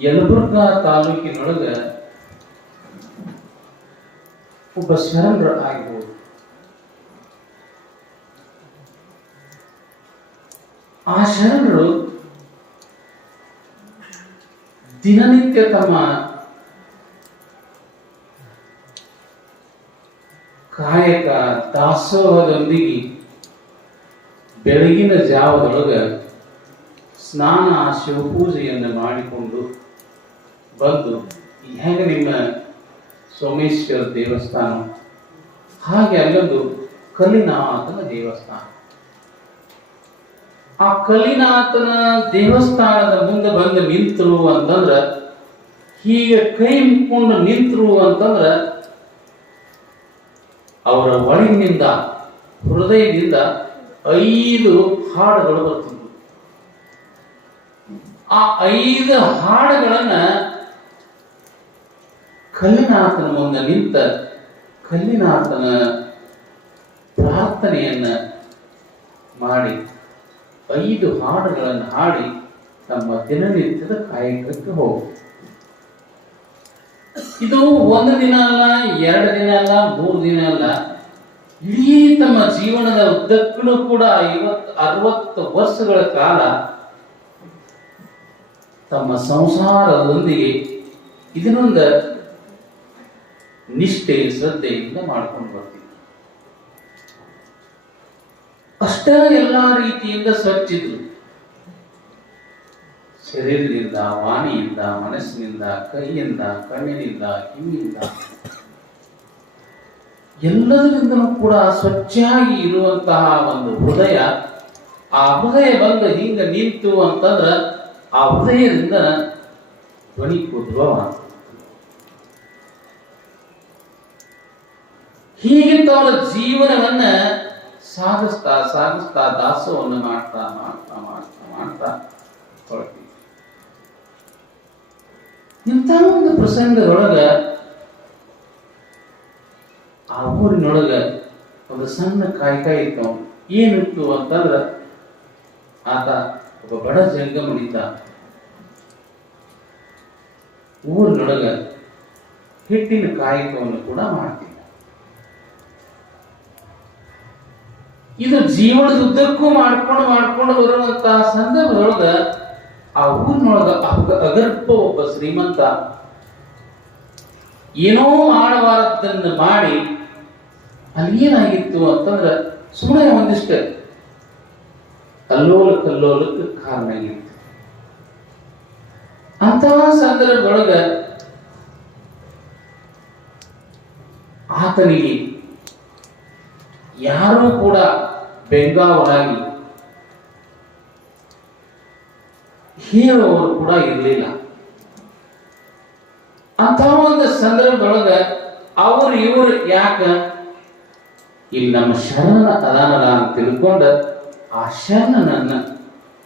ಯಲಬುರ್ಗಾ ತಾಲೂಕಿನೊಳಗ ಒಬ್ಬ ಶರಣರ ಆಗಿರ್ಬೋದು. ಆ ಶರಣರು ದಿನನಿತ್ಯ ತಮ್ಮ ಕಾಯಕ ದಾಸೋಹದೊಂದಿಗೆ ಬೆಳಗಿನ ಜಾವದೊಳಗ ಸ್ನಾನ ಶಿವಪೂಜೆಯನ್ನು ಮಾಡಿಕೊಂಡು ಬಂದು ಹೇಗೆ ನಿಮ್ಮ ಸೋಮೇಶ್ವರ ದೇವಸ್ಥಾನ? ಹಾಗೆ ಅಲ್ಲೊಂದು ಕಲಿನಾಥನ ದೇವಸ್ಥಾನ. ಆ ಕಲಿನಾಥನ ದೇವಸ್ಥಾನದ ಮುಂದೆ ಬಂದು ನಿಂತರು ಅಂತಂದ್ರ, ಹೀಗೆ ಕೈ ಮುಕ್ಕೊಂಡು ನಿಂತರು ಅಂತಂದ್ರ, ಅವರ ಒಳಗಿನಿಂದ, ಹೃದಯದಿಂದ ಐದು ಹಾಡುಗಳು ಬರ್ತಿದ್ವು. ಆ ಐದು ಹಾಡುಗಳನ್ನ ಕಲ್ಲಿನಾಥನ ಮುಂದೆ ನಿಂತ ಕಲ್ಲಿನಾಥನ ಪ್ರಾರ್ಥನೆಯನ್ನ ಮಾಡಿ ಐದು ಹಾಡುಗಳನ್ನು ಹಾಡಿ ತಮ್ಮ ದಿನನಿತ್ಯದ ಕಾಯಕಕ್ಕೆ ಹೋಗು. ಇದು ಒಂದು ದಿನ ಅಲ್ಲ, ಎರಡು ದಿನ ಅಲ್ಲ, ಮೂರು ದಿನ ಅಲ್ಲ. ಇಡೀ ತಮ್ಮ ಜೀವನದ ಉದ್ದಕ್ಕೂ ಕೂಡ ಐವತ್ತು, ಅರವತ್ತು ವರ್ಷಗಳ ಕಾಲ ತಮ್ಮ ಸಂಸಾರದೊಂದಿಗೆ ಇದನ್ನೊಂದು ನಿಷ್ಠೆ ಶ್ರದ್ಧೆಯಿಂದ ಮಾಡ್ಕೊಂಡು ಬರ್ತೀವಿ. ಅಷ್ಟ ಎಲ್ಲಾ ರೀತಿಯಿಂದ ಸ್ವಚ್ಛಿದ್ರು. ಶರೀರದಿಂದ, ವಾಣಿಯಿಂದ, ಮನಸ್ಸಿನಿಂದ, ಕೈಯಿಂದ, ಕಣ್ಣಿನಿಂದ, ಕಿವಿಯಿಂದ. ಎಲ್ಲದರಿಂದಲೂ ಕೂಡ ಸ್ವಚ್ಛಾಗಿ ಇರುವಂತಹ ಒಂದು ಹೃದಯ, ಆ ಹೃದಯ ಬಂದು ಹಿಂಗ ನಿಂತು ಅಂತಂದ್ರ ಆ ಹೃದಯದಿಂದ ಧ್ವನಿ ಉದ್ಭವ ಆಗ್ತದೆ. ತಮ್ಮ ಜೀವನವನ್ನ ಸಾಗಿಸ್ತಾ ಸಾಗಿಸ್ತಾ ದಾಸವನ್ನು ಮಾಡ್ತಾ ಮಾಡ್ತಾ ಮಾಡ್ತಾ ಮಾಡ್ತಾ ಹೊರಟಿವಿ ಇಂಥ ಒಂದು ಪ್ರಸಂಗದೊಳಗ ಆ ಊರಿನೊಳಗ ಒಂದು ಸಣ್ಣ ಕಾಯ್ಕಾಯಿ ಇತ್ತು ಏನಿತ್ತು ಅಂತಂದ್ರ ಆತ ಒಬ್ಬ ಬಡ ಜಂಗಮನಿದ್ದ. ಊರಿನೊಳಗ ಹಿಟ್ಟಿನ ಕಾಯಕವನ್ನು ಕೂಡ ಮಾಡ್ತಿದ್ದ. ಇದು ಜೀವನದ ಉದ್ದಕ್ಕೂ ಮಾಡ್ಕೊಂಡು ಮಾಡ್ಕೊಂಡು ಬರುವಂತಹ ಸಂದರ್ಭದೊಳಗ ಆ ಊರಿನೊಳಗ ಅಗ- ಅಗರ್ಭ ಒಬ್ಬ ಶ್ರೀಮಂತ ಏನೋ ಮಾಡಬಾರದನ್ನ ಮಾಡಿ ಅಲ್ಲಿ ಏನಾಗಿತ್ತು ಅಂತಂದ್ರೆ ಸುಮ್ಮನೆ ಒಂದಿಷ್ಟ ಕಲ್ಲೋಲ ಕಲ್ಲೋಲಕ್ಕೆ ಕಾರಣ ಆಗಿತ್ತು. ಅಂತಹ ಸಂದರ್ಭದೊಳಗ ಆತನಿಗೆ ಯಾರೂ ಕೂಡ ಬೆಂಗಾವಲಾಗಿ ಹೇಳುವವರು ಕೂಡ ಇರಲಿಲ್ಲ. ಅಂತ ಒಂದು ಸಂದರ್ಭದೊಳಗ ಅವರು ಇವರು ಯಾಕ? ಇಲ್ಲಿ ನಮ್ಮ ಶರಣನ ಅದಾನಲ್ಲ ಅಂತ ತಿಳ್ಕೊಂಡ ಆ ಶರಣನನ್ನ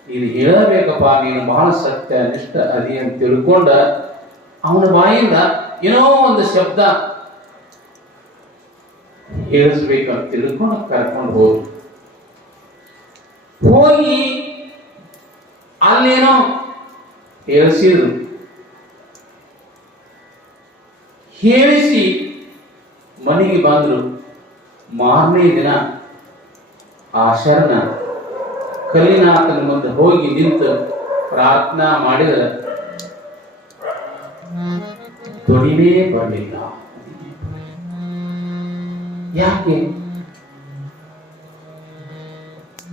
ನೀನು ಹೇಳಬೇಕಪ್ಪ, ನೀನು ಬಹಳ ಸತ್ಯ, ನಿಷ್ಠ, ಅದಿ ಅಂತ ತಿಳ್ಕೊಂಡ ಅವನ ಬಾಯಿಂದ ಏನೋ ಒಂದು ಶಬ್ದ ಹೇಳಿಸ್ಬೇಕು ಅಂತ ತಿಳ್ಕೊಂಡು ಕರ್ಕೊಂಡು ಹೋದ್ರು. ಹೋಗಿ ಅಲ್ಲೇನೋ ಹೇಳಿಸಿದ್ರು. ಹೇಳಿಸಿ ಮನೆಗೆ ಬಂದರು. ಮಾರನೇ ದಿನ ಆ ಶರಣ ಕಲಿನಾಥನ ಮುಂದೆ ಹೋಗಿ ನಿಂತು ಪ್ರಾರ್ಥನಾ ಮಾಡಿದ ಧ್ವನಿನೇ ಬರಲಿಲ್ಲ ಯಾಕೆ?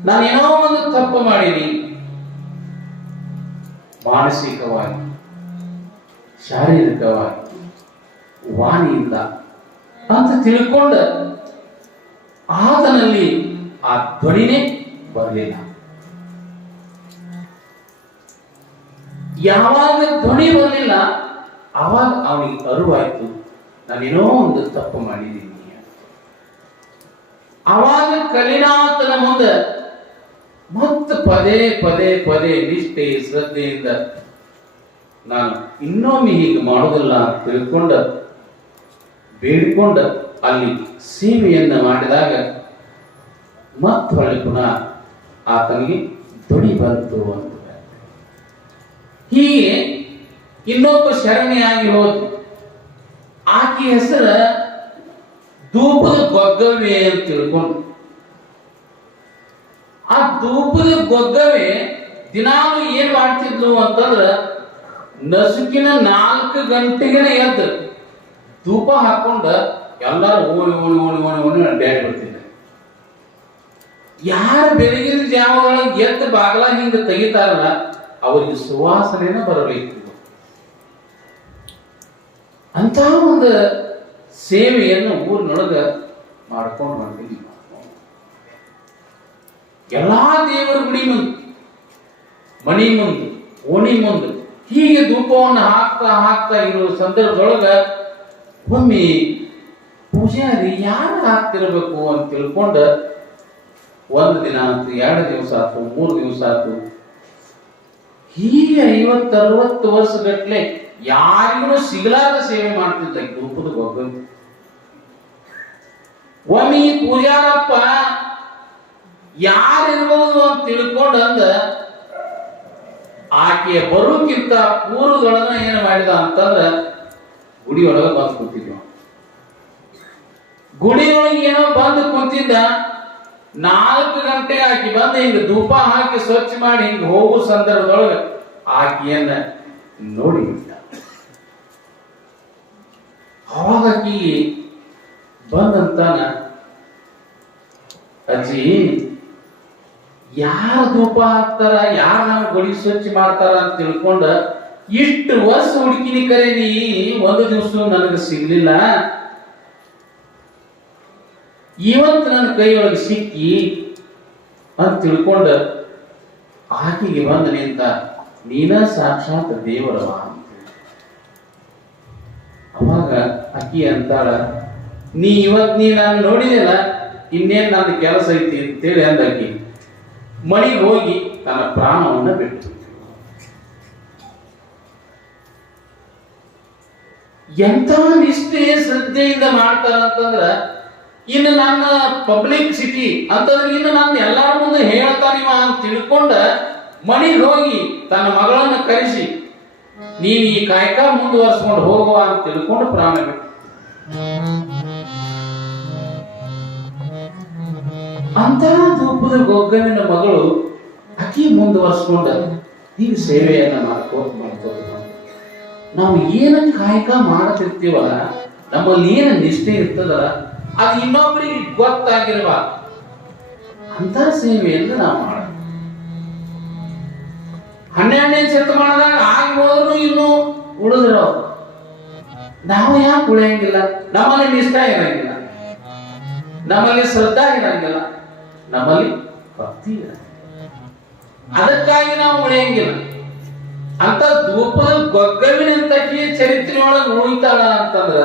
ನಾನೇನೋ ಒಂದು ತಪ್ಪು ಮಾಡಿದೀನಿ ಮಾನಸಿಕವಾಗಿ, ಶಾರೀರಿಕವಾಗಿ, ವಾಣಿಯಿಂದ ಅಂತ ತಿಳ್ಕೊಂಡ ಆತನಲ್ಲಿ ಆ ಧ್ವನಿನೇ ಬರಲಿಲ್ಲ. ಯಾವಾಗ ಧ್ವನಿ ಬರಲಿಲ್ಲ, ಆವಾಗ ಅವನಿಗೆ ಅರಿವಾಯ್ತು, ನಾನೇನೋ ಒಂದು ತಪ್ಪು ಮಾಡಿದ್ದೀನಿ ಅವಾಗ ಆವಾಗ ಕಲಿನಾಥನ ಮುಂದೆ ಮತ್ತೆ ಪದೇ ಪದೇ ಪದೇ ನಿಷ್ಠೆ, ಶ್ರದ್ಧೆಯಿಂದ ನಾನು ಇನ್ನೊಮ್ಮೆ ಹೀಗೆ ಮಾಡೋದಿಲ್ಲ ಅಂತ ತಿಳ್ಕೊಂಡ, ಬೇಡಿಕೊಂಡ ಅಲ್ಲಿ ಸೀಮೆಯನ್ನು ಮಾಡಿದಾಗ ಮತ್ತೆ ಹೊಳ್ಳಿ ಪುನಃ ಆತನಿಗೆ ದುಡಿ ಬಂತು ಅಂತ ಹೀಗೆ ಇನ್ನೊಬ್ಬ ಶರಣಿಯಾಗಿ ಹೋದ್ರು ಆಕೆ ಹೆಸರ ಧೂಪದ ಗೊಗ್ಗವೇ ಅಂತ ತಿಳ್ಕೊಂಡು ಆ ಧೂಪದ ಗೊದ್ದವೇ ದಿನಾಲು ಏನ್ ಮಾಡ್ತಿದ್ಲು ಅಂತಂದ್ರ ನಸುಕಿನ ನಾಲ್ಕು ಗಂಟೆಗೆನೆ ಎದ್ದು ಧೂಪ ಹಾಕೊಂಡ ಎಲ್ಲಾರು ಓಣಿ ಓಣಿ ಓಣಿ ಓಣಿ ಓಣಿ ಡ್ಯಾಡ್ ಬರ್ತಿದ್ದ ಯಾರು ಬೆಳಗಿನ ಜಾವದೊಳಗೆ ಎದ್ದು ಬಾಗಲ ಹಿಂಗ ತೆಗಿತಾರಲ್ಲ, ಅವರಿಗೆ ಸುವಾಸನೆನ ಬರಬೇಕು. ಅಂತ ಒಂದು ಸೇವೆಯನ್ನು ಊರಿನೊಳಗ ಮಾಡ್ಕೊಂಡು ಮಾಡ್ತೀವಿ ಎಲ್ಲಾ ದೇವರ ಗುಡಿ ಮುಂದೆ. ಮಣಿ ಮುಂದೆ, ಓಣಿ ಮುಂದೆ. ಹೀಗೆ ಧೂಪವನ್ನು ಹಾಕ್ತಾ ಹಾಕ್ತಾ ಇರೋ ಸಂದರ್ಭದೊಳಗ ಒಮ್ಮೆ ಪೂಜಾರಿ ಯಾರು ಹಾಕ್ತಿರ್ಬೇಕು ಅಂತ ತಿಳ್ಕೊಂಡ ಒಂದು ದಿನ ಅಂತ ಎರಡು ದಿವಸ ಆತು ಮೂರು ದಿವಸ ಆಯ್ತು. ಹೀಗೆ ಐವತ್ತು ಅರವತ್ತು ವರ್ಷಗಟ್ಲೆ ಯಾರಿಗೂ ಸಿಗಲಾದ ಸೇವೆ ಮಾಡ್ತಿದ್ದ ಧೂಪದ ಗೊಬ್ಬರ ಒಮ್ಮೆ ಪೂಜಾರಪ್ಪ ಯಾರಿರ್ಬೋದು ಅಂತ ತಿಳ್ಕೊಂಡು ಅಂದ ಆಕೆ ಬರೋಕ್ಕಿಂತ ಪೂರ್ವಗಳನ್ನ ಏನು ಮಾಡಿದ ಅಂತಂದ್ರ ಗುಡಿಯೊಳಗೆ ಬಂದು ಕೂತಿದ್ವ ಗುಡಿಯೊಳಗೆ ಏನೋ ಬಂದು ಕೂತಿದ್ದ, ನಾಲ್ಕು ಗಂಟೆ ಆಕಿ ಬಂದು ಹಿಂಗ ಧೂಪ ಹಾಕಿ ಸ್ವಚ್ಛ ಮಾಡಿ ಹಿಂಗ ಹೋಗೋ ಸಂದರ್ಭದೊಳಗ ಆಕೆಯನ್ನ ನೋಡಿ ಅವಾಗ ಆಕಿ ಬಂದಂತಾನ, ಅಜ್ಜಿ ಯಾರ ಧೂಪ ಹಾಕ್ತಾರ, ಯಾರ ನಮ್ಮ ಗುಡಿ ಸ್ವಚ್ಛ ಮಾಡ್ತಾರ ಅಂತ ತಿಳ್ಕೊಂಡ ಇಷ್ಟು ವರ್ಷ ಹುಡುಕಿನಿ ಕರೆ ಒಂದು ದಿವಸ ನನಗೆ ಸಿಗ್ಲಿಲ್ಲ. ಇವತ್ತು ನನ್ನ ಕೈಯೊಳಗೆ ಸಿಕ್ಕಿ ಅಂತ ತಿಳ್ಕೊಂಡ ಆಕೆಗೆ ಬಂದ ನಿಂತ, ನೀನ ಸಾಕ್ಷಾತ್ ದೇವರವ ಅವಾಗ ಅಕ್ಕಿ ಅಂತಾಳ, ನೀ ಇವತ್ ನೀ ನಾನು ನೋಡಿದೆಲ್ಲ ಇನ್ನೇನ್ ನನ್ನ ಕೆಲಸ ಐತಿ? ಅಂತೇಳಿ ಅಂದಕ್ಕಿ ಮನೆಗೆ ಹೋಗಿ ತನ್ನ ಪ್ರಾಣವನ್ನ ಬಿಟ್ಟು ಎಂತ ನಿಷ್ಠೆ ಶ್ರದ್ಧೆಯಿಂದ ಮಾಡ್ತಾರ ಅಂತಂದ್ರ, ಇನ್ನು ನನ್ನ ಪಬ್ಲಿಕ್ ಸಿಟಿ ಅಂತಂದ್ರೆ ಇನ್ನು ನಾನು ಎಲ್ಲಾರ ಮುಂದೆ ಹೇಳ್ತಾನಿವ ಅಂತ ತಿಳ್ಕೊಂಡ ಮಣಿ ಹೋಗಿ ತನ್ನ ಮಗಳನ್ನ ಕರೆಸಿ, ನೀನು ಈ ಕಾಯಕ ಮುಂದುವರ್ಸ್ಕೊಂಡು ಹೋಗುವ ಅಂತ ತಿಳ್ಕೊಂಡು ಪ್ರಾಣ ಬಿಟ್ಟು. ಅಂತ ಧೂಪದ ಗೊಗ್ಗವಿನ ಮಗಳು ಅಕ್ಕಿ ಮುಂದುವರ್ಸ್ಕೊಂಡ ಈ ಸೇವೆಯನ್ನ ಮಾಡ್ಕೋ ಮಾಡ್ಕೋ. ನಾವು ಏನ ಕಾಯಕ ಮಾಡ್ತಿರ್ತೀವಲ್ಲ ನಮ್ಮಲ್ಲಿ ಏನ ನಿಷ್ಠೆ ಇರ್ತದಲ್ಲ ಅದು ಇನ್ನೊಬ್ಬರಿಗೆ ಗೊತ್ತಾಗಿರುವ ಅಂತ ಸೇವೆಯನ್ನು ನಾವು ಮಾಡ ಹನ್ನೆರಡನೇ ಶತಮಾನದಾಗ ಆಗಿ ಹೋದ್ರು ಇನ್ನು ಉಳಿದ್ರೋ, ನಾವು ಯಾಕೆ ಉಳಿಯಂಗಿಲ್ಲ? ನಮ್ಮಲ್ಲಿ ನಿಷ್ಠ ಇರಂಗಿಲ್ಲ. ನಮ್ಮಲ್ಲಿ ಶ್ರದ್ಧಾ ಇರಂಗಿಲ್ಲ. ನಮ್ಮಲ್ಲಿ ಭಕ್ತಿ ಅದಕ್ಕಾಗಿ ನಾವು ಉಳಿಯಂಗಿಲ್ಲ ಅಂತ ಧೂಪದ ಗೊಗ್ಗವಿನಂತಕಿ ಚರಿತ್ರೆಯೊಳಗೆ ಉಳಿತಾಳ ಅಂತಂದ್ರ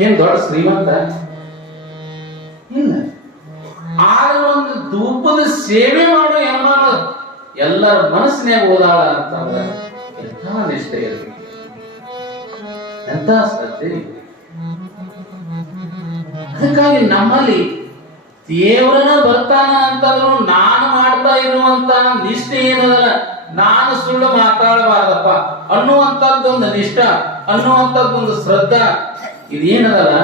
ಏನ್ ದೊಡ್ಡ ಶ್ರೀಮಂತ? ಇಲ್ಲ. ಆದ್ರೆ ಒಂದು ಧೂಪದ ಸೇವೆ ಮಾಡೋ ಎಮ್ಮ ಎಲ್ಲರ ಮನಸ್ಸಿನಾಗ ಓದಾಳ ಅಂತಂದ್ರ ಎಂಥ ನಿಷ್ಠೆ ಇರಬೇಕು ಎಂಥ ಶ್ರದ್ಧೆ ಅದಕ್ಕಾಗಿ ನಮ್ಮಲ್ಲಿ ದೇವರನ್ನ ಬರ್ತಾನ ಅಂತಂದ್ರು ನಾನು ಮಾಡ್ತಾ ಇರುವಂತ ನಿಷ್ಠೆ ಏನದಲ್ಲ, ನಾನು ಸುಳ್ಳು ಮಾತಾಡಬಾರ್ದಪ್ಪ ಅನ್ನುವಂಥದ್ದೊಂದು ನಿಷ್ಠ, ಅನ್ನುವಂಥದ್ದೊಂದು ಶ್ರದ್ಧಾ. ಇದೇನದಲ್ಲ,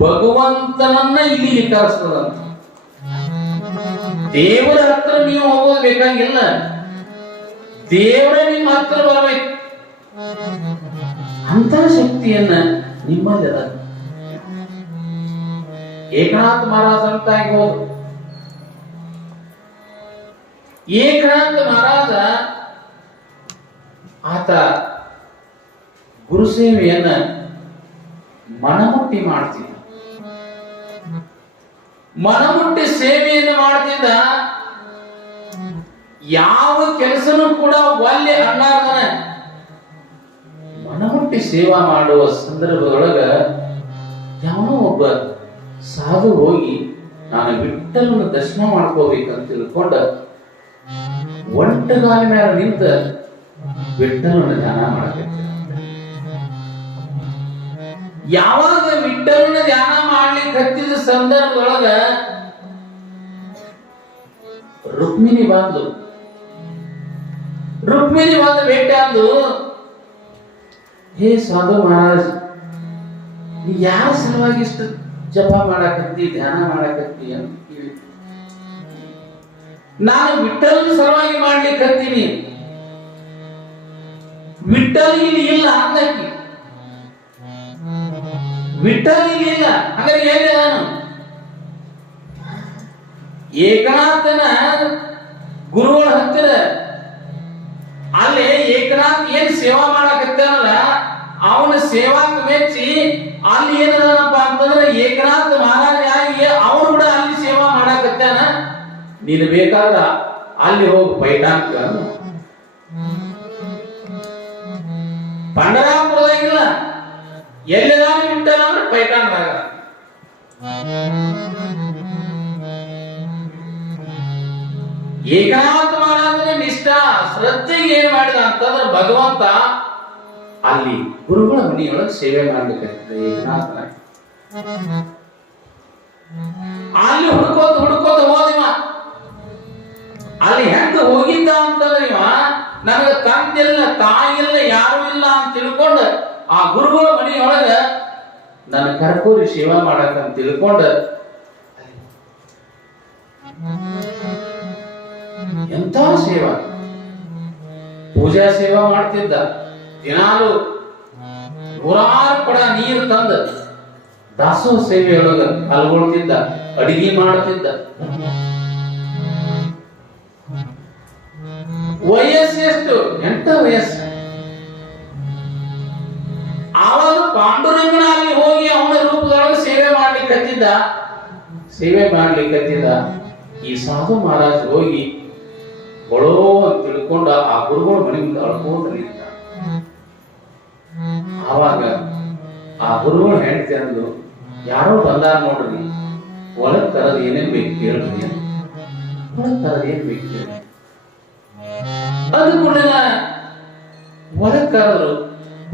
ಭಗವಂತನನ್ನ ಇಲ್ಲಿ ಕರೆಸ್ತದಂತ ದೇವರ ಹತ್ರ ನೀವು ಹೋಗೋದು ಬೇಕಾಗಿಲ್ಲ. ದೇವರ ನಿಮ್ಮ ಹತ್ರ ಬರ್ಬೇಕು. ಅಂತ ಶಕ್ತಿಯನ್ನ ನಿಮ್ಮಲ್ಲಿ ಏಕನಾಥ್ ಮಹಾರಾಜ ಅಂತ ಹೋದ್ರು ಏಕನಾಥ್ ಮಹಾರಾಜ ಆತ ಗುರುಸೇವೆಯನ್ನ ಮನಮುಟ್ಟಿ ಮಾಡ್ತಿದ್ದ. ಮನಮುಟ್ಟಿ ಸೇವೆಯನ್ನು ಮಾಡ್ತಿದ್ದ ಯಾವ ಕೆಲಸನೂ ಕೂಡ ಒಲ್ಲೆ ಅನ್ನಾರ್ದನ ಮನಮುಟ್ಟಿ ಸೇವಾ ಮಾಡುವ ಸಂದರ್ಭದೊಳಗ ಯಾವನೋ ಒಬ್ಬ ಸಾಧು ಹೋಗಿ ನಾನು ವಿಠಲನ ದರ್ಶನ ಮಾಡ್ಕೋಬೇಕಂತ ತಿಳ್ಕೊಂಡ ಒಂಟಗಾಲ ಮೇಲೆ ನಿಂತ ವಿಠಲನ ಧ್ಯಾನ ಮಾಡಬೇಕು. ಯಾವಾಗ ವಿಠಲನ ಧ್ಯಾನ ಮಾಡ್ಲಿಕ್ಕೆ ಹತ್ತಿದ ಸಂದರ್ಭದೊಳಗ ರುಕ್ಮಿಣಿ ಬಂದು ರುಕ್ಮಿಣಿ ಬಂದು ಭೇಟಿ ಅಂದು, ಹೇ ಸಾಧು ಮಹಾರಾಜ್ ಯಾರ ಸಲುವಾಗಿ ಇಷ್ಟು ಜಪ ಮಾಡಕತ್ತಿ, ಧ್ಯಾನ ಮಾಡಕತ್ತಿ ಅಂತ ಕೇಳಿ. ನಾನು ವಿಠಲ್ ಸಲುವಾಗಿ ಮಾಡ್ಲಿಕ್ಕೆ ಹತ್ತೀನಿ ವಿಠಲ್ ಇಲ್ಲಿ ಇಲ್ಲ ಅಂದಕ್ಕಿ. ವಿಠಲ್ ಇಲ್ಲಿ ಇಲ್ಲ. ಎಲ್ಲಿ ನಾನು. ಏಕನಾಥನ ಗುರುಗಳ ಹತ್ತಿರ ಅಲ್ಲಿ ಏಕನಾಥ್ ಏನ್ ಸೇವಾ ಮಾಡಕತ್ತಾನಲ್ಲ, ಅವನ ಸೇವಾಕ್ ಮೆಚ್ಚಿ ಅಲ್ಲಿ ಏನದನಪ್ಪ? ಏಕನಾಥ್ ಮಹಾರಾಜಾಗಿ ಅವನು ಕೂಡ ಅಲ್ಲಿ ಸೇವಾ ಮಾಡಕತ್ತಾನ. ನೀನು ಬೇಕಾದ್ರ ಅಲ್ಲಿ ಹೋಗಿ ಪೈಠಾಂಕ. ಪಂಡರಾಪುರದಾಗಿಲ್ಲ ಎಲ್ಲಿದಾನ ಬಿಟ್ಟನ ಅಂದ್ರೆ ಪೈಠಾಣದಾಗ ಏಕನಾಥ ಮಹಾರಾಜನ ನಿಷ್ಠ ಶ್ರದ್ಧೆಗೆ ಏನ್ ಮಾಡಿದ ಅಂತಂದ್ರೆ ಭಗವಂತ ಅಲ್ಲಿ ಗುರುಗಳ ಮನೆಯೊಳಗೆ ಸೇವೆ ಮಾಡ್ಲಿಕ್ಕೆ ಏಕನಾಥನ ಅಲ್ಲಿ ಹುಡುಕೋತ ಹುಡುಕೋತ ಹೋದಿವ. ಅಲ್ಲಿ ಹೆಂಗ ಹೋಗಿದ್ದ ಅಂತಂದ್ರೆ ಇವ, ನನಗ ತಂದಿಲ್ಲ ತಾಯಿ ಇಲ್ಲ ಯಾರು ಇಲ್ಲ ಅಂತ ತಿಳ್ಕೊಂಡು ಆ ಗುರುಗಳ ಮನೆಯೊಳಗ ನನ್ನ ಕರ್ಪೂರಿ ಸೇವಾ ಮಾಡಕ್ ಅಂತ ತಿಳ್ಕೊಂಡು ಎಂತ ಸೇವಾ? ಪೂಜಾ ಸೇವಾ ಮಾಡ್ತಿದ್ದ. ದಿನಾಲು ನೂರಾರು ಕೊಡ ನೀರು ತಂದ. ದಾಸೋಹ ಸೇವೆಯೊಳಗ ಪಾಲ್ಗೊಳ್ತಿದ್ದ, ಅಡಿಗೆ ಮಾಡ್ತಿದ್ದ. ವಯಸ್ಸು ಎಷ್ಟು? ಎಂಟ ವಯಸ್ಸು. ಅವನು ಪಾಂಡುರಂಗನ ಅಲ್ಲಿ ಹೋಗಿ ಅವನ ರೂಪದೊಳಗೆ ಸೇವೆ ಮಾಡ್ಲಿಕ್ಕತ್ತಿದ್ದ. ಸೇವೆ ಮಾಡ್ಲಿಕ್ಕತ್ತಿದ್ದ ಈ ಸಾಧು ಮಹಾರಾಜ್ ಹೋಗಿ ಒಳೋ ಅಂತ ತಿಳ್ಕೊಂಡ ಆ ಗುರುಗಳ ಮನೆ ಮುಂದೆ ಅಂತ ಆವಾಗ ಆ ಗುರುಗಳು ಹೆಂಡತಿ ಅಂದು ಯಾರೋ ಬಂದಾರ ನೋಡ್ರಿ. ಒಳಗ್ ತರದ್ ಏನೇನ್ ಬೇಕು ಕೇಳ್ರಿ. ಒಳಗ್ ತರದ್ ಏನ್ ಬೇಕು ಕೇಳ್ರಿ. ಅದು ಕೂಡ ಒಳಗ್ ಕರೆದ್ರು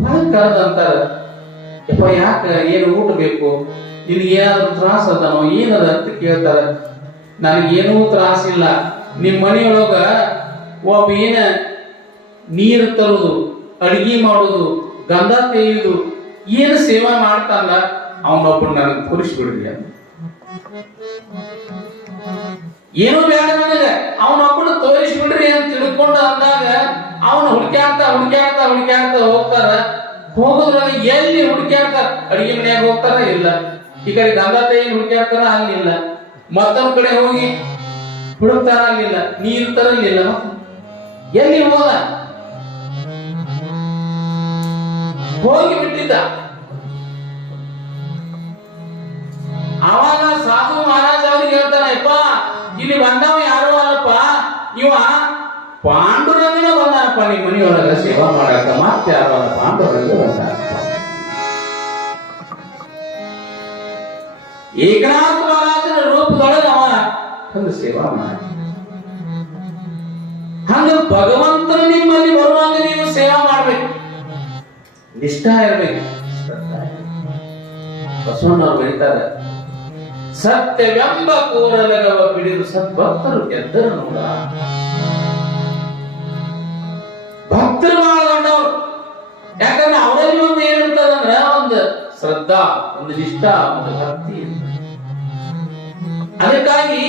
ಒಳಗ್ ಕರೆದ ಅಂತಾರ. ಯಪ್ಪ, ಯಾಕ ಏನು ಊಟ ಬೇಕು? ನಿನ್ಗೆ ಏನಾದ್ರು ತ್ರಾಸ ಅದನೋ, ಏನದ ಅಂತ ಕೇಳ್ತಾರ. ನನಗೇನೂ ತ್ರಾಸಿಲ್ಲ ನಿಮ್ಮ ಮನೆಯೊಳಗ ಒಬ್ಬ ಏನ ನೀರು ತರುದು, ಅಡಿಗೆ ಮಾಡುದು, ಗಂಧ ತೆಗೆಯುದು ಏನು ಸೇವಾ ಮಾಡ್ತಾನಲ್ಲ ಅವನೊಬ್ಬ ನನಗೆ ತೋರಿಸ್ಬಿಡ್ರಿ ಅಂತ ಏನು ಬೇಡ ನನಗೆ. ಅವನೊಬ್ಬನ ತೋರಿಸ್ಬಿಡ್ರಿ ಅಂತ ತಿಳ್ಕೊಂಡು ಅಂದಾಗ ಅವನು ಹುಡುಕ್ಯಾಡ್ತಾ ಹುಡುಕ್ಯಾಡ್ತಾ ಹುಡುಕ್ಯಾಡ್ತಾ ಹೋಗ್ತಾರ. ಹೋಗೋದ್ರಾಗ ಎಲ್ಲಿ ಹುಡುಕ್ಯಾಡ್ತಾರ ಅಡಿಗೆ ಮನ್ಯಾಗ ಹೋಗ್ತಾರ? ಇಲ್ಲ. ಈ ಕಡೆ ಗಂಗಾ ತಾಯಿ ಹುಡುಕ್ಯಾಡ್ತಾರ? ಅಲ್ಲಿಲ್ಲ ಮತ್ತೊಂದ್ ಕಡೆ ಹೋಗಿ ಹುಡುಕ್ತಾರ? ಅಲ್ಲಿಲ್ಲ ನೀರು ತರಲಿಲ್ಲ. ಎಲ್ಲಿ ಹೋದ? ಹೋಗಿ ಬಿಟ್ಟಿದ್ದ. ಅವಾಗ ಸಾಧು ಮಹಾರಾಜ್ ಅವ್ರಿಗೆ ಹೇಳ್ತಾನ ಯಪ್ಪ ಇಲ್ಲಿ ಬಂದವ ಯಾರು ಅಲ್ಲಪ್ಪ? ಇವ ಪಾಂಡುರಂಗನ ಬಂದಾನಪ್ಪ ನಿಮ್ಮ ಮನೆಯೊಳಗ ಸೇವಾ ಮಾಡಾಕ ಮತ್ತೆ ಯಾರು ಅಲ್ಲ? ಪಾಂಡುರಂಗ ಬಂದಾನಪ್ಪ. ಏಕನಾಥ ಮಹಾರಾಜನ ರೂಪದೊಳಗ ಅವ ಒಂದು ಸೇವಾ ಮಾಡ. ಹಂಗ ಭಗವಂತನ ನಿಮ್ಮಲ್ಲಿ ಬರುವಾಗ ನೀವು ಸೇವಾ ಮಾಡ್ಬೇಕು. ನಿಷ್ಠಾ ಇರ್ಬೇಕು. ಬಸವಣ್ಣವ್ರು ಬರೀತಾರೆ ಸತ್ಯವೆಂಬ ಕೋರಲಗವ ಬಿಡಿದು ಸದ್ಭಕ್ತರು ಗೆದ್ದರು ನೋಡ. ಭಕ್ತರು ಮಾಡಕೊಂಡವ್ರು ಯಾಕಂದ್ರೆ ಅವರಲ್ಲಿ ಒಂದು ಏನಿರ್ತದಂದ್ರ ಒಂದು ಶ್ರದ್ಧಾ, ಒಂದು ಇಷ್ಟ ಒಂದು ಭಕ್ತಿ ಅದಕ್ಕಾಗಿ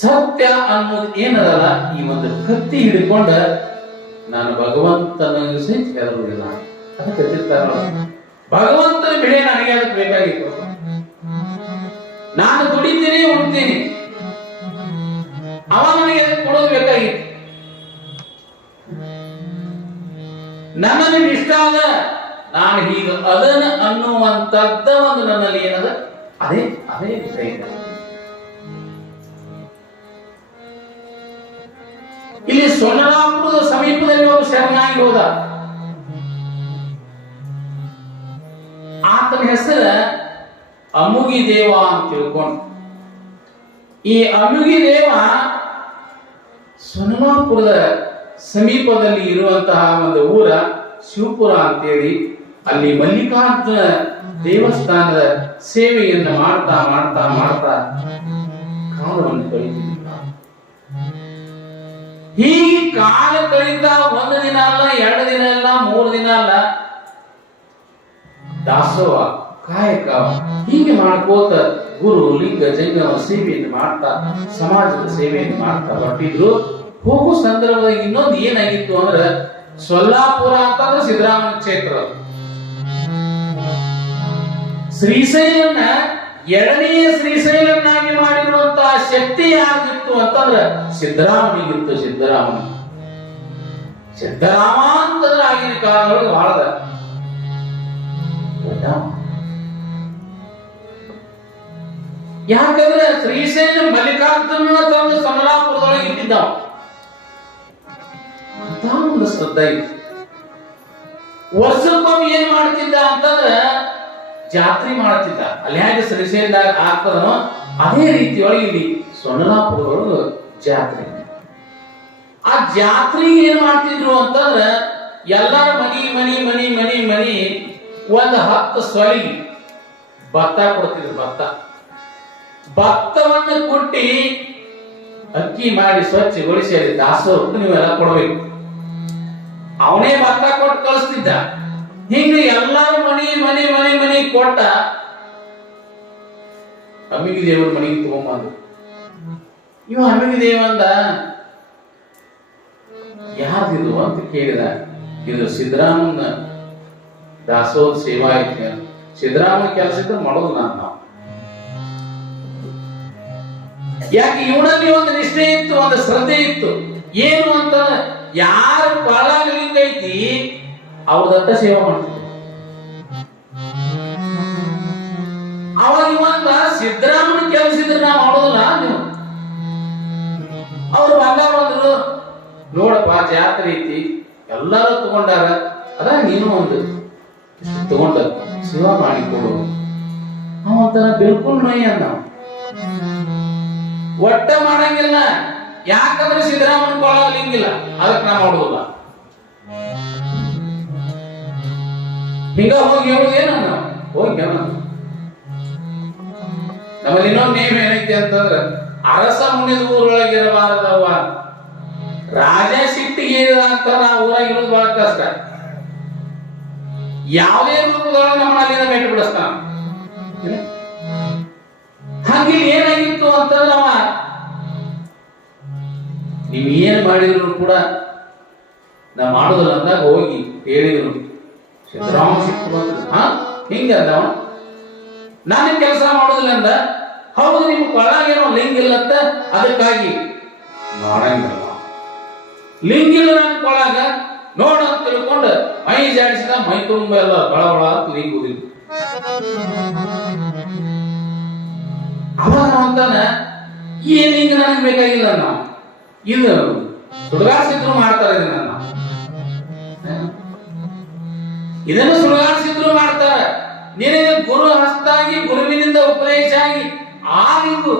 ಸತ್ಯ ಅನ್ನೋದು ಏನದಲ್ಲ, ಈ ಒಂದು ಕತ್ತಿ ಹಿಡ್ಕೊಂಡ ನಾನು ಭಗವಂತನ ಸಹಿತ ಅದಕ್ಕೆ ಭಗವಂತನ ಬೆಳೆ ನನಗೆ ಅದಕ್ಕೆ ಬೇಕಾಗಿತ್ತು? ನಾನು ದುಡಿತೀನಿ ಉಡ್ತೇನೆ ಅವ ನನಗೆ ಕೊಡೋದು ಬೇಕಾಗಿತ್ತು. ನನ್ನನ್ನು ಇಷ್ಟ ಆದ ನಾನು ಹೀಗ ಅದನ್ನ ಅನ್ನುವಂತದ್ದ ಒಂದು ನನ್ನಲ್ಲಿ ಏನದ? ಅದೇ ಅದೇ ವಿಷಯ ಇಲ್ಲಿ ಸೊನ್ನರಾಪುರದ ಸಮೀಪದಲ್ಲಿ ಒಬ್ಬ ಶರಣಾಗಿ ಹೋದ. ಆತನ ಹೆಸರ ಅಮುಗಿ ದೇವ ಅಂತ ತಿಳ್ಕೊಂಡು. ಈ ಅಮುಗಿ ದೇವ ಸೊನಮಾಪುರದ ಸಮೀಪದಲ್ಲಿ ಇರುವಂತಹ ಒಂದು ಊರ ಶಿವಪುರ ಅಂತೇಳಿ ಅಲ್ಲಿ ಮಲ್ಲಿಕಾರ್ಜುನ ದೇವಸ್ಥಾನದ ಸೇವೆಯನ್ನು ಮಾಡ್ತಾ ಮಾಡ್ತಾ ಮಾಡ್ತಾ ಕಾಲವನ್ನು ಕಳೀತಿದ್ದ ಹೀಗೆ ಕಾಲ ಕಳೀತಾ ಒಂದು ದಿನ ಅಲ್ಲ, ಎರಡು ದಿನ ಅಲ್ಲ, ಮೂರು ದಿನ ಅಲ್ಲ, ದಾಸೋಹ. ಕಾಯಕ ಹೀಗೆ ಮಾಡ್ಕೋತ ಗುರು ಲಿಂಗ ಜಂಗಮ ಸೇವೆಯನ್ನು ಮಾಡ್ತಾ, ಸಮಾಜದ ಸೇವೆಯನ್ನು ಮಾಡ್ತಾ ಹೊರಟಿದ್ರು. ಹೋಗು ಸಂದರ್ಭದಾಗ ಇನ್ನೊಂದು ಏನಾಗಿತ್ತು ಅಂದ್ರೆ, ಸೊಲ್ಲಾಪುರ ಅಂತಂದ್ರೆ ಸಿದ್ದರಾಮನ ಕ್ಷೇತ್ರ. ಶ್ರೀಶೈಲನ್ನ ಎರಡನೆಯ ಶ್ರೀಶೈಲನ್ನಾಗಿ ಮಾಡಿರುವಂತಹ ಶಕ್ತಿ ಯಾರಿಗಿತ್ತು ಅಂತಂದ್ರೆ ಸಿದ್ದರಾಮನಿಗಿತ್ತು ಸಿದ್ದರಾಮನ ಸಿದ್ದರಾಮ ಅಂತಂದ್ರೆ ಆಗಿನ ಕಾಲದೊಳಗೆ ಬಹಳದ ಯಾಕಂದ್ರೆ ಶ್ರೀಶೈಲ ಮಲ್ಲಿಕಾರ್ಜುನ ತಂದು ಸಮಲಾಪುರದೊಳಗೆ ಇಟ್ಟಿದ್ದಾವ. ಅಂತ ಒಂದು ಶ್ರದ್ಧೆ ಇತ್ತು ವರ್ಷಕ್ಕೊಮ್ಮೆ ಏನ್ ಮಾಡ್ತಿದ್ದ ಅಂತಂದ್ರ ಜಾತ್ರೆ ಮಾಡ್ತಿದ್ದ. ಅಲ್ಲಿ ಹೇಗೆ ಶ್ರೀಶೈಲದಾಗ ಆಗ್ತದನೋ ಅದೇ ರೀತಿಯೊಳಗೆ ಇಲ್ಲಿ ಜಾತ್ರೆ. ಆ ಜಾತ್ರೆ ಏನ್ ಮಾಡ್ತಿದ್ರು ಅಂತಂದ್ರ ಎಲ್ಲರ ಮನಿ ಮನಿ ಮನಿ ಮನಿ ಮನಿ, ಒಂದು ಹತ್ತು ಸೊಲಿಗೆ ಭತ್ತ ಕೊಡ್ತಿದ್ರು, ಭತ್ತ. ಭತ್ತವನ್ನು ಕುಟ್ಟಿ ಅಕ್ಕಿ ಮಾಡಿ ಸ್ವಚ್ಛಗೊಳಿಸಿ ಅಲ್ಲಿ ದಾಸೋಹ ನೀವೆಲ್ಲ ಕೊಡಬೇಕು. ಅವನೇ ಭತ್ತ ಕೊಟ್ಟು ಕಳಿಸ್ತಿದ್ದ. ಹಿಂಗೆ ಎಲ್ಲಾರು ಮನಿ ಮನಿ ಮನಿ ಮನಿ ಕೊಟ್ಟ ಅಮ್ಮಿಗೆ ದೇವ್ರ ಮನೆಗೆ ತಗೊಂಬಂದು ಇವ ಅಮ್ಮಿಗೆ ದೇವ ಅಂದ ಯಾರ್ದಿದು ಅಂತ ಕೇಳಿದ. ಇದು ಸಿದ್ದರಾಮನ ದಾಸೋಹ ಸೇವಾ ಐತೆ ಸಿದ್ದರಾಮನ ಕೆಲಸ ಇದ್ರೆ ಮಾಡೋದು ನಾನು ನಾವು. ಯಾಕೆ ಇವನಲ್ಲಿ ಒಂದು ನಿಷ್ಠೆ ಇತ್ತು, ಒಂದು ಶ್ರದ್ಧೆ ಇತ್ತು? ಏನು ಅಂತ ಯಾರು ಪಾಲಾಗಲಿಂಗ ಲಿಂಗ ಐತಿ ಅವ್ರದತ್ತ ಸೇವೆ ಅವಾಗ ಇವಂದ ಸಿದ್ದರಾಮನ ಕೆಲಸ ನಾವು ಮಾಡೋದಿಲ್ಲ ನೀವು. ಅವ್ರು ಬಂದ ಬಂದ್ರು, ನೋಡಪ್ಪ, ಜಾತ್ರೆ ಐತಿ, ಎಲ್ಲರೂ ತಗೊಂಡಾರ, ಅದ ನೀನು ಒಂದು. ತಗೊಂಡ, ಸೇವಾ ಮಾಡಿ ಕೊಡು. ಬಿಲ್ಕುಲ್ ನೈ ಅಂದ ಒಟ್ಟ ಮಾಡಂಗಿಲ್ಲ. ಯಾಕಂದ್ರೆ ಸಿದ್ದರಾಮನ ಕೊಳ ಲಿಂಗಿಲ್ಲ ಅದಕ್ಕೆ ನಾ ಮಾಡುವುದ. ಹಿಂಗ ಹೋಗಿ ಹೇಳುದೇನ ಹೋಗಿ ಹೇಳ ನಮ್ಮಲ್ಲಿ ಇನ್ನೊಂದು ನೇಮ್ ಏನೈತಿ ಅಂತಂದ್ರೆ, ಅರಸ ಮುನಿದ ಊರೊಳಗೆ ಇರಬಾರದವ್ವ. ರಾಜ ಸಿಟ್ಟಿಗೆ ಅಂತ ನಾವು ಊರಾಗ ಇರೋದು ಬಹಳ ಕಷ್ಟ. ಯಾವುದೇ ರೂಪದೊಳಗೆ ನಮ್ಮ ಅಲ್ಲಿಂದ ಮೆಟ್ಟು ಬಿಡಿಸ್ತಾನ. ಹಂಗಿಲ್ಲಿ ಏನಾಗಿತ್ತು ಅವ ನೀವ್ ಏನು ಮಾಡಿದ್ರು ಕೂಡ ನಾ ಮಾಡೋದಲ್ಲ ಅಂದಾಗ ಹೋಗಿ ಹೇಳಿದ್ರು. ಸಿದ್ದರಾಮ ಸಿಕ್ಕು ಹಾ? ಹಿಂಗ ನಾನು ಕೆಲಸ ಮಾಡೋದಿಲ್ಲ ಅಂದ. ಹೌದು ನಿಮ್ ಕೊಳಗೇನೋ ಲಿಂಗ್ ಅಂತ ಅದಕ್ಕಾಗಿ. ಮಾಡಂಗಿಲ್ಲ ಲಿಂಗ್ ಇಲ್ಲ ನನ್ನ ಕೊಳಗ ನೋಡ ಅಂತ ತಿಳ್ಕೊಂಡು ಮೈ ಜಾಡಿಸಿದ, ಮೈ ತುಂಬ ಎಲ್ಲ ಬಳ ಬಳ ಅಂತ ಲಿಂಗ್ ಉದಿತು ಅವಾಗ ಅಂತಾನ ಏನ್ ಲಿಂಗ ನನಗೆ ಬೇಕಾಗಿಲ್ಲ ನಾವು ಇದು ಸುಡಗಾಸಿದ್ರು ಮಾಡ್ತಾರೆ ಇದನ್ನ ಇದನ್ನು ಸುಡಗಾಸಿದ್ರು ಮಾಡ್ತಾರೆ. ನಿನಗೆ ಗುರು ಹಸ್ತಾಗಿ, ಗುರುವಿನಿಂದ ಉಪದೇಶ ಆಗಿ ಆಗಿದ್ದು.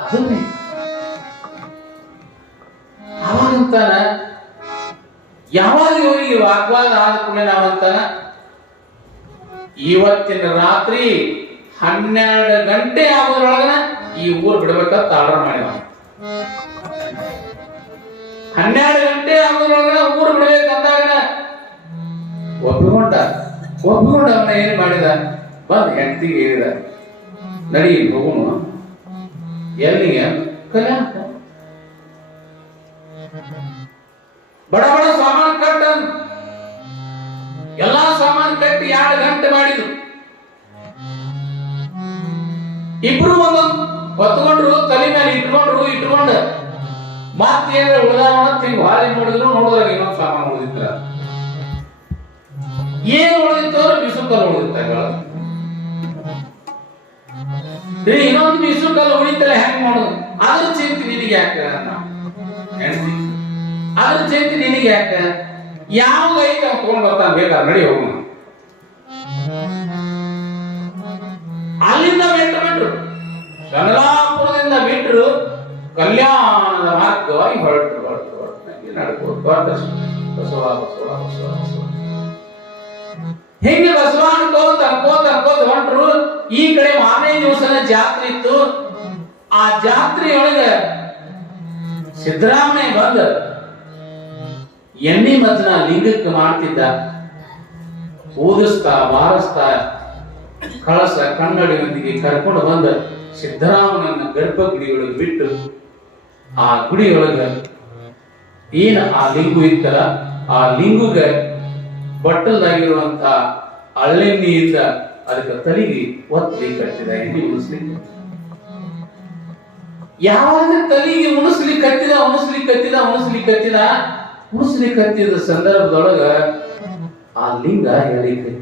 ಅದನ್ನೇ. ಯಾವಾಗ ಇವರಿಗೆ ವಾಗ್ವಾದ ಆದ ಕೂಡಲೇ ನಾವಂತಾನ ಇವತ್ತಿನ ರಾತ್ರಿ ಹನ್ನೆರಡು ಗಂಟೆ ಆಗೋದ್ರೊಳಗನ ಈ ಊರು ಬಿಡ್ಬೇಕಂತ ಆರ್ಡರ್ ಮಾಡಿದ ಹನ್ನೆರಡು ಗಂಟೆ ಆಗೋದ್ರೊಳಗಡೆ ಊರು ಬಿಡ್ಬೇಕಂದಾಗ ಒಪ್ಪಿಕೊಂಡ ಒಪ್ಪಿಕೊಂಡ ಅವನ ಏನ್ ಮಾಡಿದ? ಬಂದ್ ಹೆಂಡತಿಗೆ ಹೇಳಿದ, ನಡಿ ಹೋಗೋಣ ಎಲ್ಲಿಗೆ? ಕಲ್ಯಾಣ ಬಡ ಬಡ ಸಾಮಾನು ಕಟ್ಟ. ಎಲ್ಲಾ ಸಾಮಾನು ಕಟ್ಟಿ ಎರಡು ಗಂಟೆ ಮಾಡಿದ್ರು. ಇಬ್ರು ಒಂದೊಂದು ಹೊತ್ಕೊಂಡ್ರು ತಲೆ ಮೇಲೆ ಇಟ್ಕೊಂಡ್ರು, ಇಟ್ಕೊಂಡು ಮತ್ತೇನ ಉಳಿದಾವ ಅಂತ ಹಿಂಗ್ ಹಾಲಿ ನೋಡಿದ್ರು, ನೋಡೋದಾಗ ಇನ್ನೊಂದು ಸಾಮಾನು ಉಳಿದಿತ್ತ. ಏನ್ ಉಳಿದಿತ್ತು ಅಂದ್ರೆ ಬಿಸುಕಲ್ ಉಳಿದಿತ್ತ ಇನ್ನೊಂದು ಬಿಸುಕಲ್ ಉಳಿತಲ್ಲ ಹೆಂಗ್ ಮಾಡೋದು? ಅದ್ರ ಚಿಂತೆ ನಿನಗೆ ಯಾಕೆ? ಅದ್ರ ಚಿಂತೆ ನಿನಗೆ ಯಾಕೆ? ಯಾವ ಐತೆ ಅವ್ನು ತಗೊಂಡ್ ಬರ್ತಾನೆ ಬೇಕಾದ್ರೆ ನಡಿ ಹೋಗೋಣ. ಅಲ್ಲಿಂದ ಬಿಟ್ಟು ಬಿಟ್ರು ಕಮಲಾಪುರದಿಂದ ಬಿಟ್ರು. ಕಲ್ಯಾಣದ ಮಾರ್ಗವಾಗಿ ಹೊರಟು ಹೊರಟು ಹೊರಟು. ಹೊರಟ ಬಸವ ಬಸವ ಬಸವ ಬಸವ. ಹಿಂಗೆ ಬಸವ ಅನ್ಕೋತ ಅನ್ಕೋತ ಅನ್ಕೋತ ಹೊಂಟ್ರು ಈ ಕಡೆ ಮಾರನೇ ದಿವಸನ ಜಾತ್ರೆ ಇತ್ತು. ಆ ಜಾತ್ರೆಯೊಳಗೆ ಸಿದ್ದರಾಮಯ್ಯ ಬಂದ ಎಣ್ಣೆ ಮತನ ಲಿಂಗಕ್ಕೆ ಮಾಡ್ತಿದ್ದ. ಓದಿಸ್ತಾ ಬಾರಿಸ್ತಾ, ಕಳಸ ಕನ್ನಡಿಯೊಂದಿಗೆ ಕರ್ಕೊಂಡು ಬಂದ ಸಿದ್ದರಾಮನನ್ನ ಗರ್ಭಗುಡಿಯೊಳಗೆ ಬಿಟ್ಟು ಆ ಗುಡಿಯೊಳಗ ಏನ್ ಆ ಲಿಂಗು ಇತ್ತಲ್ಲ, ಆ ಲಿಂಗುಗ ಬಟ್ಟಲ್ದಾಗಿರುವಂತ ಇದ್ದ ಅದಕ್ಕೆ ತಲೆಗೆ ಒತ್ತಿ ಕಟ್ಟಿದ ಇಲ್ಲಿ ಉಳಿಸ್ಲಿಕ್ಕೆ ಯಾವಾಗ ತಲೆಗೆ ಉಣಿಸ್ಲಿ ಕತ್ತಿದ ಉಣಿಸ್ಲಿ ಕತ್ತಿದ ಉಣಿಸ್ಲಿ ಕತ್ತಿದ ಉಣಿಸ್ಲಿ ಕತ್ತಿದ ಸಂದರ್ಭದೊಳಗ ಆ ಲಿಂಗ ಹೇಳಿಕೆ.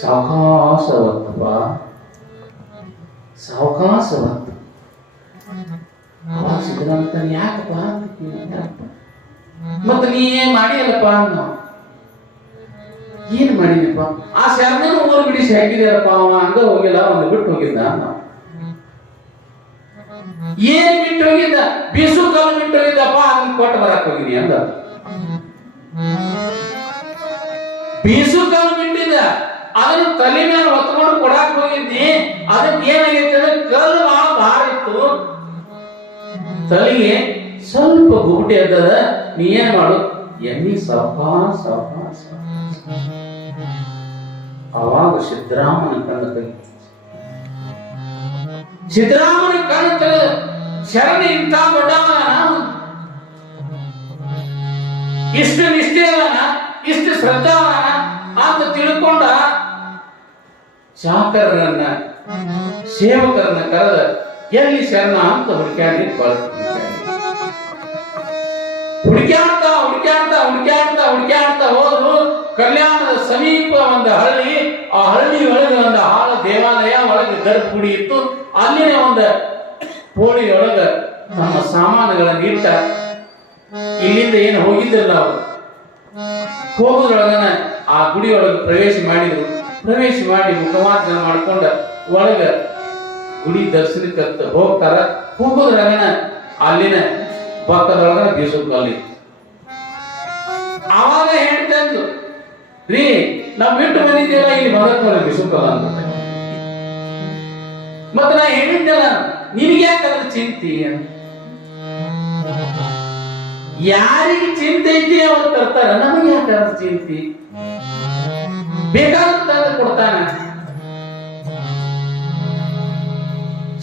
ಸಾವಕಾಶವತ್ತಪ್ಪ ಸಾವಕಾಶವತ್ತು ಅವಾಗ ಯಾಕಪ್ಪ? ಅಂತ ಕೇಳಿದ. ಮತ್ತ ನೀ ಏನ್ ಮಾಡಿಯಲ್ಲಪ್ಪ ಅನ್ನ ಏನ್ ಮಾಡಿದಪ್ಪ ಆ ಶರಣನ ಊರು ಬಿಡಿಸಿ ಹಾಕಿದ್ಯಾರಪ್ಪ ಅವ ಹಂಗ ಹೋಗಿಲ್ಲ ಒಂದು ಬಿಟ್ಟು ಹೋಗಿದ್ದ ನಾವು ಏನ್ ಬಿಟ್ಟು ಹೋಗಿದ್ದ? ಬೀಸು ಕಲ್ಲು ಬಿಟ್ಟು ಹೋಗಿದ್ದಪ್ಪ ಅದನ್ನ ಕೊಟ್ಟು ಬರಕ್ ಹೋಗಿದಿ ಅಂದ. ಬೀಸು ಕಲ್ಲು ಬಿಟ್ಟಿದ್ದ ಅದನ್ನ ತಲೆ ಮೇಲೆ ಹೊತ್ಕೊಂಡು ಕೊಡಾಕ್ ಹೋಗಿದ್ದಿ ಅದಕ್ಕೆ ಏನಾಗೈತೆ ಅಂದ್ರೆ ಕಲ್ಲು ಬಹಳ ಭಾರ ಇತ್ತು. ತಲೆಗೆ ಸ್ವಲ್ಪ ಗುಬುಟಿ ಅದ್ದದ ನೀ ಏನ್ ಮಾಡು? ಎಣ್ಣಿ ಸಫಾ ಸಫಾ ಅವಾಗ ಸಿದ್ದರಾಮನ ಕಣ್ಣು ತೆಗಿ ಸಿದ್ದರಾಮನ ಕಣ್ಣು ತೆಗೆದು, ಶರಣ ಇಂಥ ದೊಡ್ಡವನ ಇಷ್ಟು ನಿಷ್ಠೆಯವನ ಇಷ್ಟು ಶ್ರದ್ಧಾವನ ಅಂತ ತಿಳ್ಕೊಂಡ, ಚಾಕರನ್ನ, ಸೇವಕರನ್ನ ಕರೆದ ಎಲ್ಲಿ ಶರಣ ಅಂತ ಹುಡುಕ್ಯಾಡಿ ಹುಡುಕ್ಯಾಡ್ತಾ ಹುಡುಕ್ಯಾಡ್ತಾ ಹುಡುಕ್ಯಾಡ್ತಾ ಹುಡುಕ್ಯಾಡ್ತಾ ಹೋದ್ರು ಕಲ್ಯಾಣದ ಸಮೀಪ ಒಂದು ಹಳ್ಳಿ ಆ ಹಳ್ಳಿ ಒಳಗೆ ಒಂದು ಹಾಳ ದೇವಾಲಯ, ಒಳಗೆ ಗರ್ಭಗುಡಿ ಇತ್ತು. ಅಲ್ಲಿನ ಒಂದು ಪೋಳಿ ಒಳಗ ನಮ್ಮ ಸಾಮಾನುಗಳನ್ನ ಇಟ್ಟ ಇಲ್ಲಿಂದ ಏನು ಹೋಗಿದ್ದಿಲ್ಲ ಅವರು? ಹೋಗೋದ್ರೊಳಗನ ಆ ಗುಡಿಯೊಳಗೆ ಪ್ರವೇಶ ಮಾಡಿದ್ರು. ಪ್ರವೇಶ ಮಾಡಿ ಮುಖವಾರ್ಜನ ಮಾಡ್ಕೊಂಡ ಒಳಗ ಗುಡಿ ದರ್ಶನಕ್ಕೆ ಹೋಗ್ತಾರ ಹೋಗೋದ್ರಾಗೇನ ಅಲ್ಲಿನ ಭಕ್ತದೊಳಗನ ಬೀಸು ಕಲ್ಲಿ ಅವಾಗ ಹೇಳ್ತಂದು ರೀ, ನಾವ್ ಬಿಟ್ಟು ಬಂದಿದ್ದೀರ ಇಲ್ಲಿ ಬದಕ್ವಲ್ಲ ದೇಶಕ್ಕಲ್ಲ ಕಲ್ಲ ಅಂತ ಮತ್ತ ನಾ ಹೇಳಿದ್ದೆಲ್ಲ ನಿನಗೆ ಯಾಕೆ ಅದ್ರ ಚಿಂತಿ? ಯಾರಿಗೆ ಚಿಂತೆ ಐತಿ ಅವ್ರು ತರ್ತಾರ, ನಮಗೆ ಯಾಕಂದ್ರೆ ಚಿಂತಿ? ಬೇಕಾದ ಕೊಡ್ತಾನ.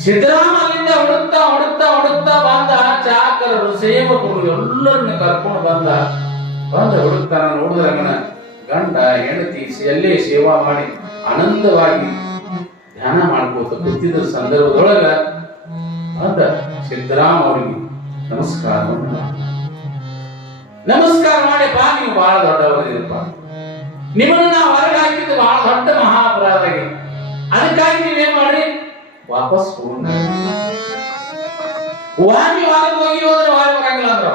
ಸಿದ್ದರಾಮ ಅಲ್ಲಿಂದ ಹುಡುಕ್ತಾ ಹುಡುಕ್ತಾ ಬಂದ ಚಾಕರರು, ಸೇವಕರು ಎಲ್ಲರನ್ನ ಕರ್ಕೊಂಡು ಬಂದ ಬಂದ ಹುಡುಕ್ತಾನ ನೋಡಿದ್ರಂಗನ ಗಂಡ, ಹೆಂಡತಿ ಎಲ್ಲೇ ಸೇವಾ ಮಾಡಿ ಆನಂದವಾಗಿ ಧ್ಯಾನ ಮಾಡ್ಕೋತ ಕೂತಿದ್ದ ಸಂದರ್ಭದೊಳಗ ಬಂದ ಸಿದ್ದರಾಮ ಅವರಿಗೆ ನಮಸ್ಕಾರ ನಮಸ್ಕಾರ ಮಾಡಿ ಬಾ, ನೀವು ಬಹಳ ದೊಡ್ಡವರಿರಪ್ಪ ನಿಮ್ಮನ್ನ ವಾಪಸ್ ಹೋಗಿ ವಾಮಿ ಹೊರಗೆ ಹೋಗಿ ಹೋದ್ರೆ ಹೊರಗೆ ಬರಂಗಿಲ್ಲ ಅಂದ್ರ.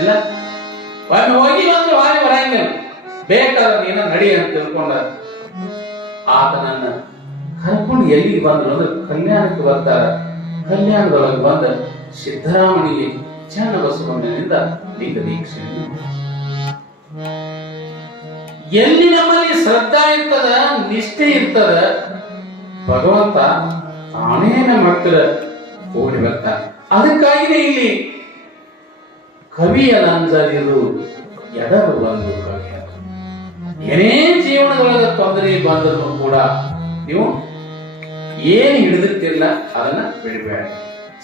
ಇಲ್ಲ. ವಾಮಿ ಹೋಗಿ ಅಂದ್ರೆ ವಾಮಿ ಬರಂಗಿಲ್ಲ. ಬೇಕಾದ್ರೆ ನೀನ ನಡಿ ಅಂತ ತಿಳ್ಕೊಂಡ. ಆತ ನನ್ನ ಕರ್ಕೊಂಡು ಎಲ್ಲಿಗೆ ಬಂದ್ರು ಅಂದ್ರೆ ಕಲ್ಯಾಣಕ್ಕೆ ಬರ್ತಾರ. ಕಲ್ಯಾಣದೊಳಗೆ ಬಂದ ಸಿದ್ದರಾಮನಿಗೆ ಚನ್ನ ಬಸವಣ್ಣನಿಂದ ಲಿಂಗ ದೀಕ್ಷೆ ಎಲ್ಲಿ ನಮ್ಮಲ್ಲಿ ಶ್ರದ್ಧಾ ಇರ್ತದ, ನಿಷ್ಠೆ ಇರ್ತದ ಭಗವಂತ ತಾನೇ ನಮ್ಮ ಹತ್ತಿರ ಓಡಿ ಬರ್ತಾನೆ ಅದಕ್ಕಾಗಿನೇ ಇಲ್ಲಿ ಕವಿಯ ನಂಜರಿದು ಎಡರು ಬಂದು ಕವಿಯ. ಏನೇ ಜೀವನದೊಳಗ ತೊಂದರೆ ಬಂದರೂ ಕೂಡ ನೀವು ಏನು ಹಿಡಿದಿರ್ತಿಲ್ಲ ಅದನ್ನ ಬಿಡಬೇಡ.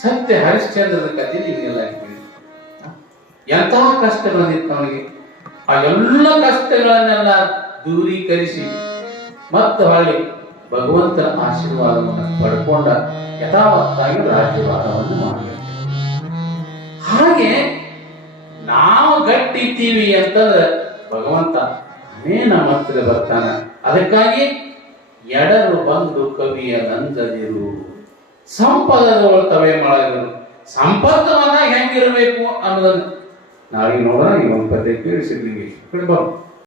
ಸತ್ಯ ಹರಿಶ್ಚಂದ್ರದ ಕಥೆ ಕೇಳಿ. ಎಂತಹ ಕಷ್ಟ ಬಂದಿತ್ತು ಅವನಿಗೆ? ಆ ಎಲ್ಲ ಕಷ್ಟಗಳನ್ನೆಲ್ಲ ದೂರೀಕರಿಸಿ ಮತ್ತೆ ಹೊಳ್ಳಿ ಭಗವಂತನ ಆಶೀರ್ವಾದವನ್ನು ಪಡ್ಕೊಂಡ ಯಥಾವತ್ತಾಗಿ ರಾಜ್ಯವಾದವನ್ನು ಮಾಡಿ ಹಾಗೆ ನಾವು ಗಟ್ಟಿದ್ದೀವಿ ಅಂತಂದ್ರೆ ಭಗವಂತ ಅನೇ ನಮ್ಮ ಹತ್ತಿರ ಬರ್ತಾನೆ. ಅದಕ್ಕಾಗಿ ಎಡರು ಬಂದು ಕವಿಯ ನಂದದಿರು. ಸಂಪದದ ತವೆ ಮಾಡಿದ್ರು. ಸಂಪತ್ತವನ್ನ ಹೆಂಗಿರಬೇಕು ಅನ್ನೋದನ್ನ ನಾವೀಗ ನೋಡೋಣ, ಈ ಒಂದು ಪದ್ಯ ಕೇಳಿಸಿದ್ವಿ